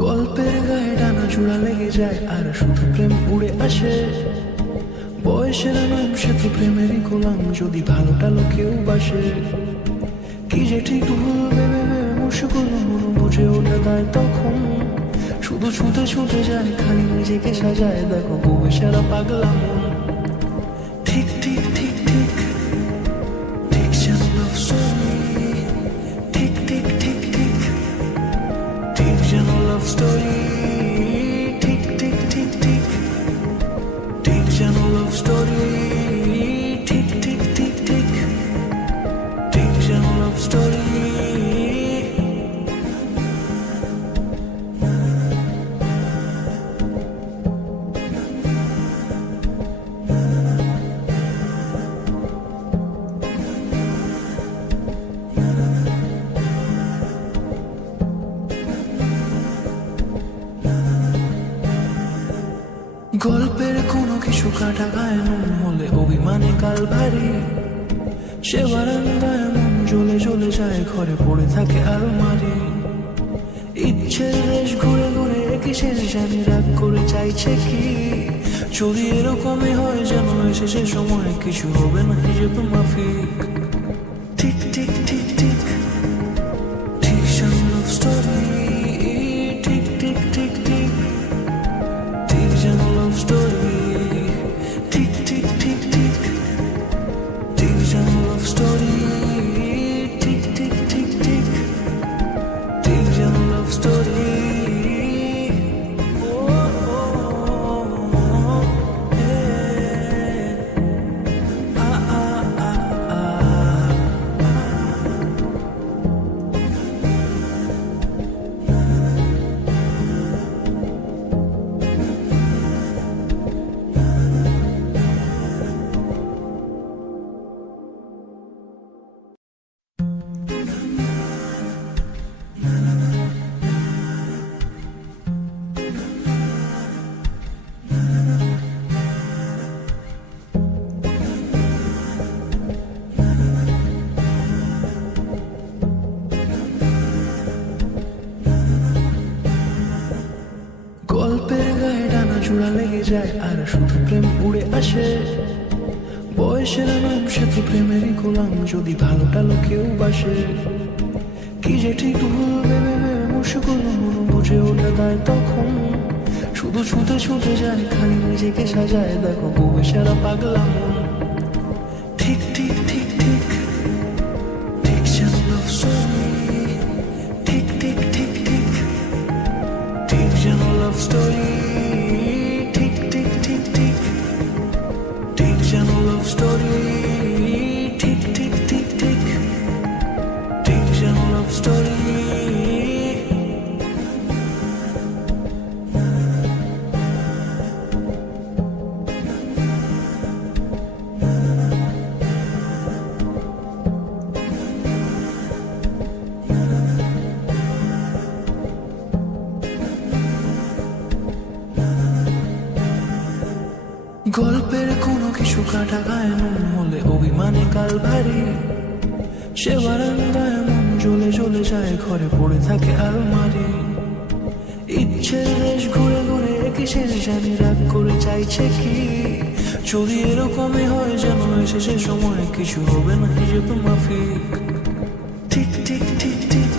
গল্পের গায়ে ডানা জোড়া লেগে যায় আর শুধু প্রেম উড়ে আসে। বয়সের নাম সে তো প্রেমেরই গোলাম, যদি ভালোটা লোকেও বাসে। কি যে ঠিক ভুল ভেবে ভেবে মুশকিল মন বুঝে ওঠে তাই তখন শুধু ছুটে ছুটে যায়, খালি নিজেকে সাজায়। দেখো বউয়ে সারা পাগলা মন। ঠিক ঠিক ঠিক ঠিক ঠিক যেন লাভ স্টোরি। ঠিক ঠিক ঠিক ঠিক ঠিক যেন লাভ স্টোরি। ঠিক ঠিক ঠিক ঠিক ঠিক যেন লাভ স্টোরি। ঠিক ঠিক ঠিক ঠিক ঠিক যেন লাভ স্টোরি। গল্পের কোনো কিছু কাটা গায়ে নুন হলে অভিমানে কাল ভারী। সে বারান্দায় মন জ্বলে জ্বলে যায়, ঘরে পড়ে থাকে আলমারি। ইচ্ছের দেশ ঘুরে ঘুরে একই শেষ জানি রাগ করে চাইছে কি। যদি এরকমই হয় যেন এসেছে সময়, কিছু হবে না হিসেব মাফিক। ঠিক ঠিক ঠিক ঠিক ঠিক যেন লাভ স্টোরি। ঠিক ঠিক ঠিক ঠিক ঠিক যেন লাভ স্টোরি। ঠিক ঠিক ঠিক ঠিক ঠিক যেন লাভ স্টোরি। ঠিক ঠিক ঠিক ঠিক ঠিক যেন লাভ স্টোরি। গল্পের গায়ে ডানা জোড়া লেগে যায় আর শুধু প্রেম উড়ে আসে। বয়সের নাম সে তো প্রেমেরই গোলাম, যদি ভালোটা লোকেও বাসে। কি যে ঠিক ভুল ভেবে ভেবে মুশকিল মন বুঝে ওঠে তাই তখন শুধু ছুটে ছুটে যায়, খালি নিজেকে সাজায়। দেখো বউয়ে সারা পাগলা মন। ঠিক ঠিক ঠিক ঠিক ঠিক যেন লাভ স্টোরি। ঠিক ঠিক ঠিক ঠিক ঠিক যেন লাভ স্টোরি। ঠিক ঠিক ঠিক ঠিক ঠিক যেন লাভ স্টোরি। ঠিক ঠিক ঠিক ঠিক ঠিক যেন লাভ স্টোরি। গল্পের কোনো কিছু কাটা গায়ে নুন হলে অভিমানে কাল ভারী। সে বারান্দায় মন জ্বলে জ্বলে যায়, ঘরে পড়ে থাকে আলমারি। ইচ্ছের দেশ ঘুরে ঘুরে একই শেষ জানি রাগ করে চাইছে কি। যদি এরকমই হয় যেন এসেছে সময়, কিছু হবে না হিসেব মাফিক। ঠিক ঠিক ঠিক ঠিক